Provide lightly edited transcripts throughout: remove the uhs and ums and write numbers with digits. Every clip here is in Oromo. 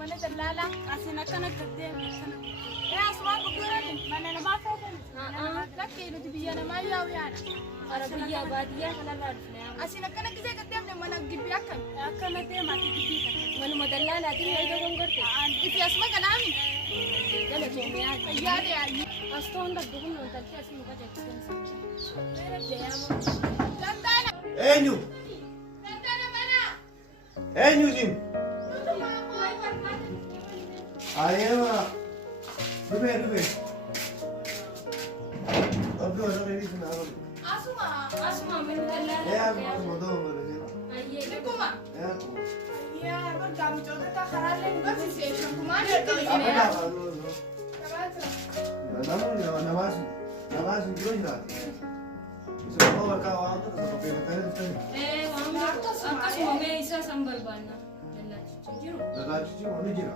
mana dallala asina kana kadde sana asma gurani mana na ma fawdan lakki nuti biyana ma yaw yana arabiya badiya kala ladna asina kana kize kadde mana gibbi akana te ma gibbi mana madallala din ay dogon gorte isi asma kalami yala to me ya ya aston da dugun non talti asinu ka jakten sa mere de yamo landana enyu Enyuzin. Ayema. Dube. Abdu ada ready sana. Asuma min dalla. Ya, modo mere. Ayye lekuma. Ya. Ya, bar gam joda ta kharalle ngar se kumar Apa dah? Namaz dulu ni dah. Semua warga awam tu tak pakai pakaian tu. Asuma me isa sambal bana. Dalla chijiru. Dalam cuci mana jira?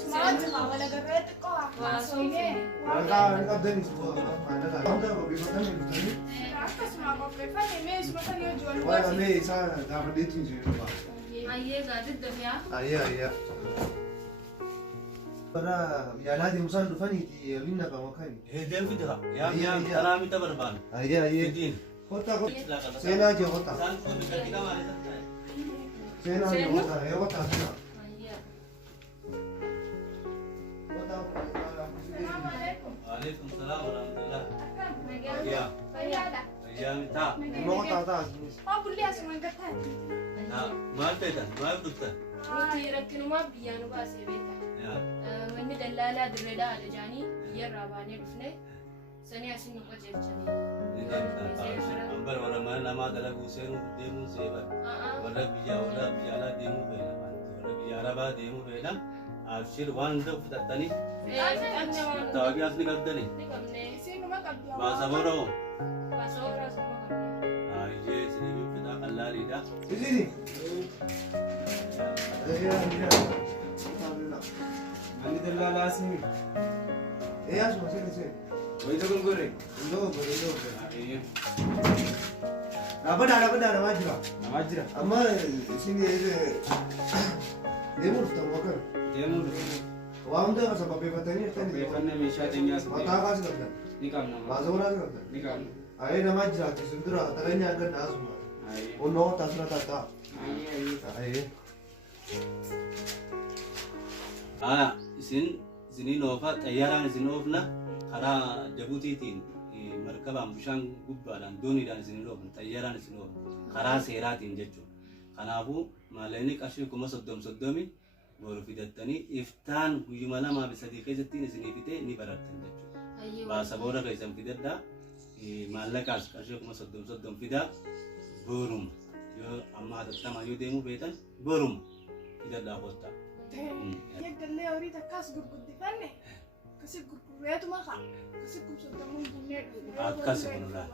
Smart wala garet ko. Wasone. Warga mereka dah semua. Mana dah? Kamu dah pakai pakaian ni? Asuma ko prefer me isma kan yo jual. Wah, ni saya dah berdiri sini. Ayye gadet da ya. Ayya. Bara yaala deemsaan dhufaniiti abinna qaba kani. Deem fidha. Yaa tanaa mita barbaadu. Ayya. Fidiin. Kota. Seenaa kee kota. Isaan kun gadi qabaani ta'a. Seenaa kee kota. Ee kota asina. Ayye. Kota. Assalamualaikum. Waalaikum salaam wa rahmatullah. Ayya. Fayyada. Ayyaa mita. Ima kota ta'a asinis. Oh bulli asuma gatta. Maal feetan? Maal dhuftan? Nuti rakkinuma biyyaan baasee beekta. Wanni dallaalaa dirreedhaa adajanii biyyarraa baanee dhufne sanii asin nu qajeelchanii. Ambar warra mana namaa dalaguu seenuuf deemuun seeban. Warra biyya alaa deemuu feena. Warra biyya arabaa deemuu feena. Abshir waan hunda fudhattanii. Tawaaqiyaas ni qabdanii. Ni qabne. Isinuma qabdi. Baasaboora hoo? Baasaboora asuma qabne. Ayyee isinii fidhaa qallaaliidha. Isini. Ayya. Mani dallala asmi. Ee asuma sini. Wajda gurgure. Indo. Ayyee. Dapat nama jira. Namajira. Amma sini deemuu dhuftan wakar. Deemu dhufu. Waa hunda kan sababa beefatanii dhuftan. Beefanne meeshaa teenyaas Mataa kaas qabdan. ni qabna. Baasaboraas qabdan. Ni qabna. Ayee nama jiraate sun dura dhalanya akka naasuma. Ayee. Onnoo taasisa taata. Ayee. Ayee. Isiniin oofa xayyaaraan isin oofna karaa Jabuutiitiin markabaan bishaan gubbaadhaan dooniidhaan isin oofna xayyaaraan isin oofna karaa seeraatiin jechuudha. Kanaafuu maallaqni qarshii 30 boru fidattanii iftaan guyyuma lamaa fi sadii keessatti isinii fitee ni barattan jechuudha. Baasaboora keessan fidadhaa maallaqaas qarshii 30 fidaa boruma yoo amma hatattamaa yoo deemuu feetan boruma fidadhaa kottaa. Yagdalee horii takkaas gurguddifanne kasi gurgurreetuma haa kasi kubsatamuun bunnee Akkas kunula.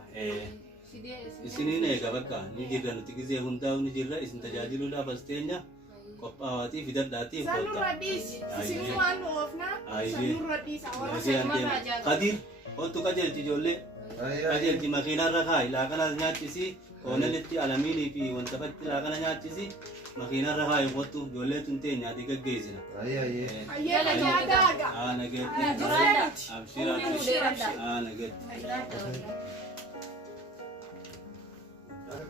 Isiniin eega bakka ni jirra nuti gizee hundaa'u ni jirra isin tajaajiluudhaaf as teenya qophaawaatii fidadhaatii sanurra dhiis isin waan nu oofnaa sanurra dhiisa warra sanuma Qadir ottu qajeelchi ijoollee qajeelchi makiinarra kaa'i laaqana nyaachisi oonanitti alamiinii fi wanta fatti laaqana nyaachisi makiinarra kaa'i qottu ijoollee tun teenyaati gaggeessina. Ayee. Ayyeela nyaataaga. Nageetti. Abshira. Nageetti.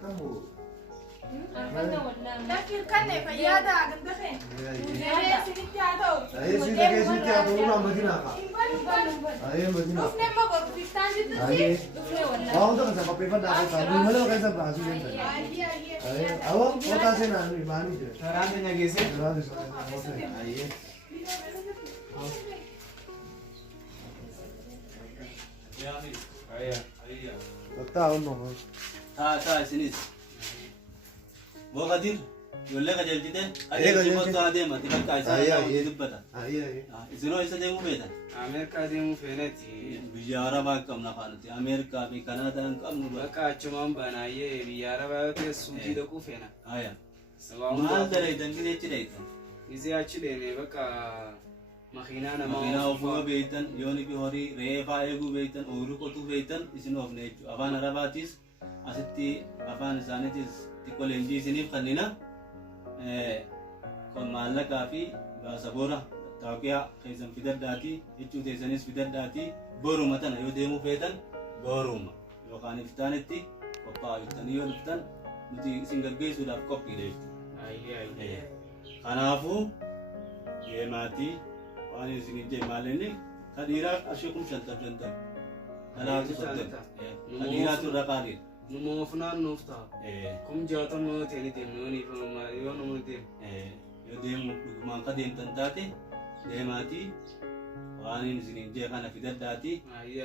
Kamu. Dakir kanne fayyada gandafeen. Ayee sinitti haa ta'u. Ayee sinitti haa ta'u nama Madina ka. Ayee Madina. Dhufne ma boru biftaan jirtutti. Ayee. Dhufne wallaan. Waa hunda kan sababa beefadhaa kota. Gulmala kan sababa asii deemtan. Ayee. Awwa kota seenaa nu imaanii jira. Karaan teenya geesse. Jiraatu isa. Ayee. Ayee. Kota amma. Taa isinis. Boo Qadir ijoollee qajeelchite qajeelchite. qajeelchi kottu haa deemati bakka isaa dubbata. Ayee. Isinoo isa deemuu feetan. Ameerikaa deemuu feenetti. Biyya Arabaa qabna faanuti Ameerikaa fi Kanaadaa hin qabnu Bakka achumaan banaayyee biyya Arabaa yoo ta'e suutii dhaquu feena. Aya. Maal daleeytan gideechi dheeytan. Gizee achi deemee bakka makiinaa namaa Makiinaa ofuma beeytan yooni fi horii reefaa eeguu beeytan ooyiruu qotuu beeytan isin oofne jechuudha. Afaan Arabaatis asitti afaan isaaniitis xiqqoo leenjii isiniif kannina maallaqaa fi sabora tauqiya keessan fidaddaati jechuu teessanis fidaddaati boruma tana yoo deemuu feetan boruma yookaan iftaanitti qophaa'attanii yoo dhuftan nuti isin gaggeessuudhaaf qophiidha jechuudha. Kanaafuu deemaatii waan isin hin jenne maalinni kadhiiraa qarshii 50 kanaafuu soddoma kadhiiraatu irra qaaliidha. Numoofnaan nuuf ta'a. Kum jaatan yoo ta'e deemnu yoo numu deemu. Yoo deemu dhugumaan ka deemtan taate deemaatii waan isin hin jenne kana fidaddaati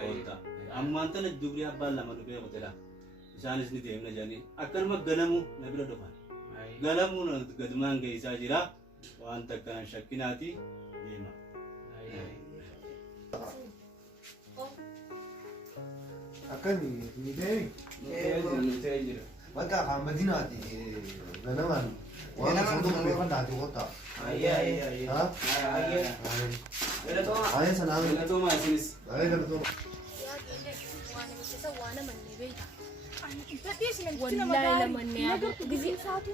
oolta. Ammaan tana dubrii abbaan lama dhufee qotedha. Isaanis ni deemna jedhanii akkanuma ganamu na bira dhufan. Ganamu gadumaan geessaa jira waan takkaan shakkinaati deema. Akkan ni deemi. Bakka afaan badinaati ganamaan waan osoo dhufeeffannaati qotta. Ayee sanaan. Galatooma isinis. Ayee galatooma. Wallahi lamanne gizii saatu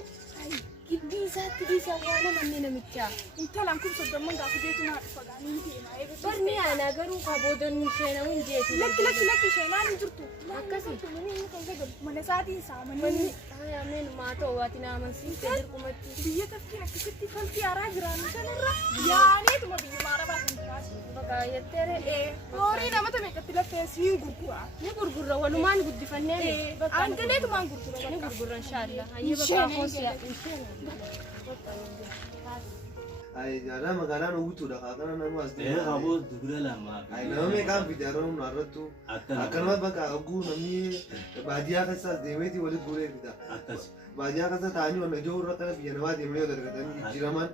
gibbii isaatti dhiisa waan amanne namicha intalaan kun soddomman gaafa deetumaa dhufa gaanii deema barni aanaa garuu kaboodan sheenamu hin jeeti lakki sheenaan hin jirtu akkasii mana isaatiin saamanii ameen maa ta'u waati na amansiiste dirqumatti biyya tafkiin akkasitti faltii haaraa jiraannu sanarra yaaneetuma biyya maara baasan jiraatu bakka yetteere horii namata meeqatti laftee siin gurgura ni gurgurra walumaan guddifannee aanganeetumaan gurgura ni gurgurra inshaallah hayyee bakka hoosiyaa Ay, ada makanan utuh dah kakak nama asli. Kamu dulu lama. Ay, nama kan bicara narat tu. Akan mah bangka aku nami badia kasar dewi ti wali pure kita. Atas. Badia kasar tani mana jauh orang kan biar nama dewi ada kata jiraman.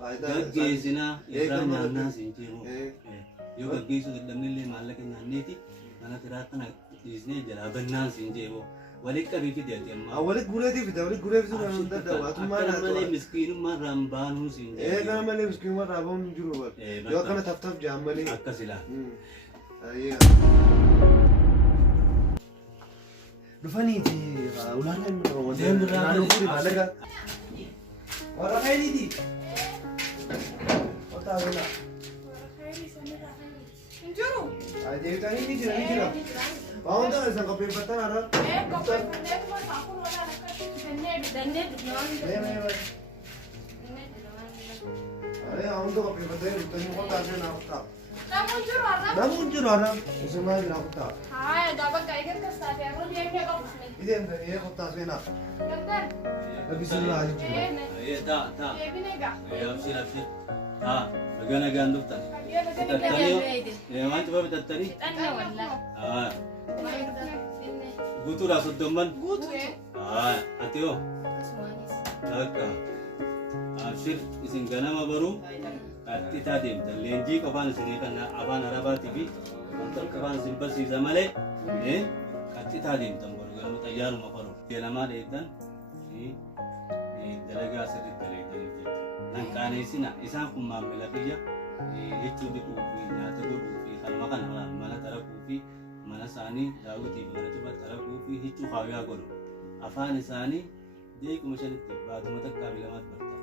Faida. Gaggesina Ibrahim Nana sinjiro. Yo gaggesu dalamni le malak nyanyi ti. Mana terata na isne jarabanna sinjiro. Walik kami video dia mah. Walik gure ti video, walik gure video kan dah dah. Waktu mana? Kalau malah miskin mah rambanu sih. Kalau malah miskin mah rabun juru. Yo kan tap jam malah. Akasilah. Iya. Rufani ti ulanan Dia berapa? Mana kan? Orang kayak ni ti. Kota mana? Injuru. Ada yang tadi ni jira. Bawang dah sang kopi patan ada. Kopi patan mah aku wala dende Ayo, awak tu kopi patan itu ni kau tak ada nak tak. namun juru orang. Semua ni nak tak. hai dapat kaigan ke start ya dia dia kau Ini yang ni kau tak sena. kan Lebih sini aja. Iya tak. ini nega Ya absir. Bagana ganduk tan. dia begini Tadi ya mana coba kita tadi. tanya wala Gutu rasut deman. gutu Atio. Laka. Absir isin ganama baru. Kati tadi lenji kapan sini kan aban araba TV. Mantul kapan simpel si zamale. Kati tadi tambor ganama tayar maparu. Dia nama dedan. Dalaga sedih dalaga. Nangkane sina isang kumamela kaya. Itu di kufi nyata kufi kalau makan mana tara kufi mana sani daud di mana coba tara kufi itu kawya golo. Afan sani dia kumasan batu mata kabilamat berta.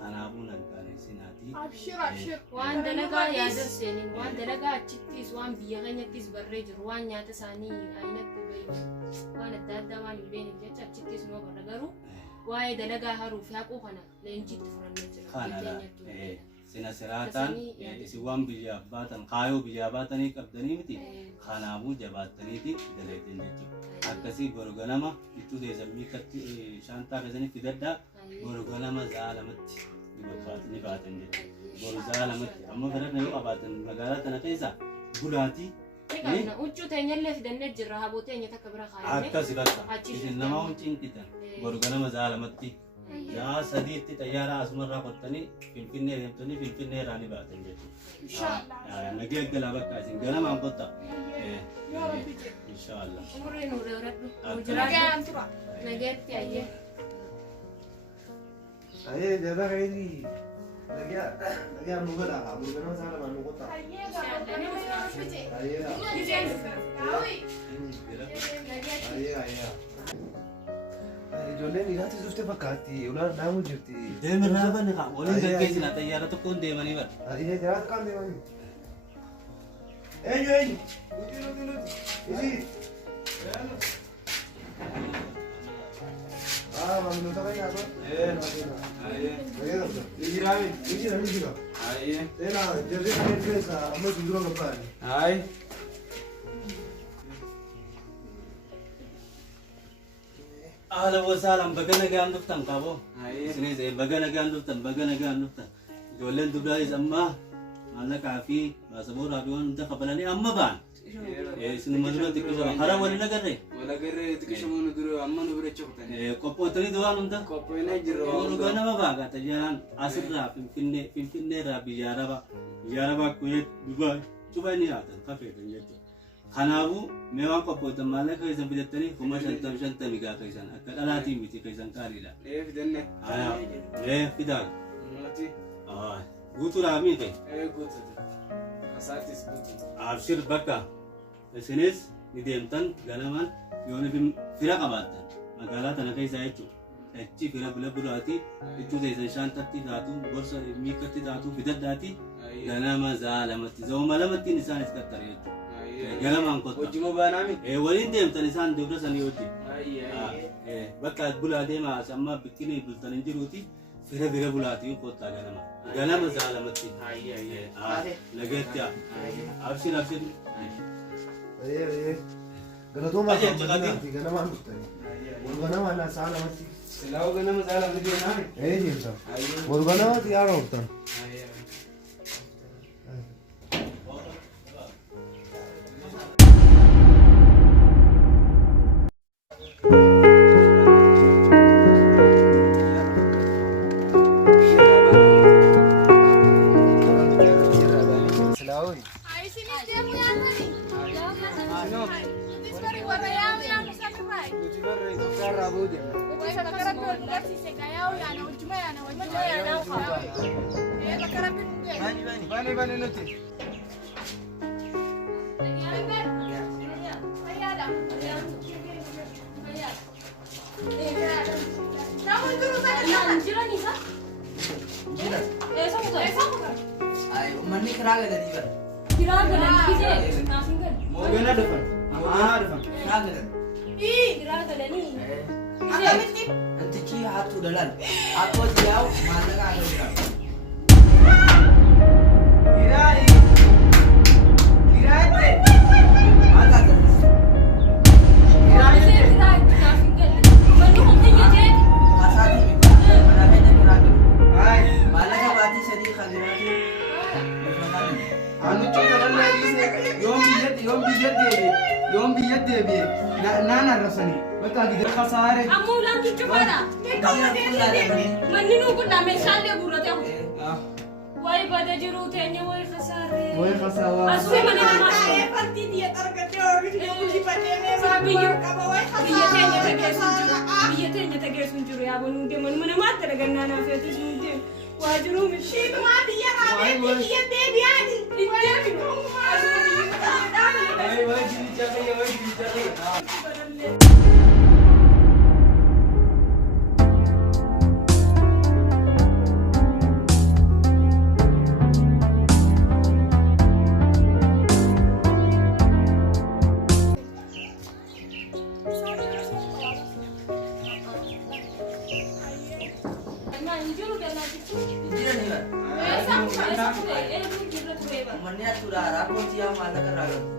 Karena pun nangkane sinati. abshir Waan dalagaa yaada seenin waan dalagaa achittis waan biyya keenyattis barree jiru waan nyaata isaanii aynatti beeku waan adda addaa waan hin beekneef jecha achittis noo barra garuu waa'ee dalagaa haruuf haquu kana leenjiitti furannee jira Kana sina seratan isi wan biyya batan kayo biyya batanii qabdanii miti kanaafuu jabaataniiti daleetiin jechuudha. Akkasii gorganama itti deesamii katti shantaa keessanii fidaddaa gorganama zaalamatti ni baatan jechuudha. Gor zaalamatti amma fedhan yoo qabaatan magaalaa tana keessa bulaatii Egaa huccuu teenyallee fidannee jirra haboo teenya takka bira kaayannee akkasi bakka isin nama huncinqitan gorganama zaalamatti yaa sadiitti xayyaara asumarraa qottanii finfinnee deemtanii finfinnee irraa ni baatan jechuudha. Nagee galaa bakka isin ganamaan qotta. Inshaallah. umrii nu dheeradhu nu nagaan jiraadhu tura nageetti ayyee. Ayo, jaga kayak ni. Lagi anu dah, anu kan salah anu kota. Ayo, ayo. Ayo. ijoolleen dhiiraatti dhuftee fakkaatti ulaan dhaamu jirti. Deemirraa banne kaa waliin gaggeessina xayyaara tokkoon deemanii bara. Adii jiraata kan deemanii. Eenyu. Isi. Maamiltoota kan nyaata. Jira. Tena jarri kan keessa amma dura qabaani. Ahlan wa sahlan bagana gaan dhuftan qaabo. Isinis bagana gaan dhuftan. Ijoolleen dubdaanis amma maallaqaa fi baasaboorraa fi waan hunda qabalanii amma ba'an. Isin madura xiqqisoo hara waliin agarree. Wal agarree xiqqisoo nu dura amma nu bira cokotanii. Qophootanii duraan hunda. Qophoonee jirra. Dhugaa nama baaga xayyaaraan asirraa Finfinneerraa biyya Arabaa Kuwait Dubaay cufa ni haatan kafeetan jechuudha. Kanaafuu mee waan qophootan maallaqa keessan fidattanii 50 gaa keessan akka dhalaatiin miti keessan qaaliidha. Fidannee. Fidaa. Nuti. Guutuudhaa mii ta'e. Guutuudha. Asaatis guutuudha. Abshir bakka isinis ni deemtan ganamaan yoon fira qabaattan magaalaa tana keessaa jechuudha. Achi fira bila buraati itti teessan shaantatti taatu gorsa miikkatti taatu fidaddaati ganama zaalamatti zooma lamattiin isaanis qaxxare jechuudha. Ganamaan kotta. Hojii baanaami. Waliin deemtan isaan dubra sanii hojii. Bakka bulaa deemaa amma biqilii bultan hin jiruuti fira bulaatiin kottaa ganama. Ganama zaalamatti. Nagatti abshir. Galatooma ganamaan dhuftanii. Wal ganamaan saalamatti. Silaa ganama zaalamatti deemaa. Deemta. Wal ganamaa xiyyaara dhuftan. Manni kiraa galanii bara. Kiraa galanii gisee naaf hin galu. Moogana dhufan. Kiraa galan. Kiraa galanii. Akkamitti? Antichi hattuu dalan. Akkoo jiyaa'u maallaqa akka jiraatu. Kiraayi. Kiraayi. Maal akka Kiraayi naaf hin galu. Manni hundi jee. asaatii miti. Mana fedha kiraa galu. Maallaqa baatii sadii kan jiraatu. Annichi kadhannaa dhiisee yoom biyyatti deebi'e naan arrabsanii bakka gidira kasaare. Ammoo ulaan cufaadha. Manni nuu kun meeshaalee guurratee hafu. Wayi bada jiru teenya wayi kasaaree. Wayi kasaawaa. Asuma mana namaa ta'e. Biyya teenya tageessu hin jiru yaaboo nuun deeman mana maatti dhagannaa naaf eetis nuun deemu. Waajiruu miti. Shiitumaa biyya raabee biyya deebi'aani. Manni hattuudha rakkoo jiyaa maallaqa irraa galu.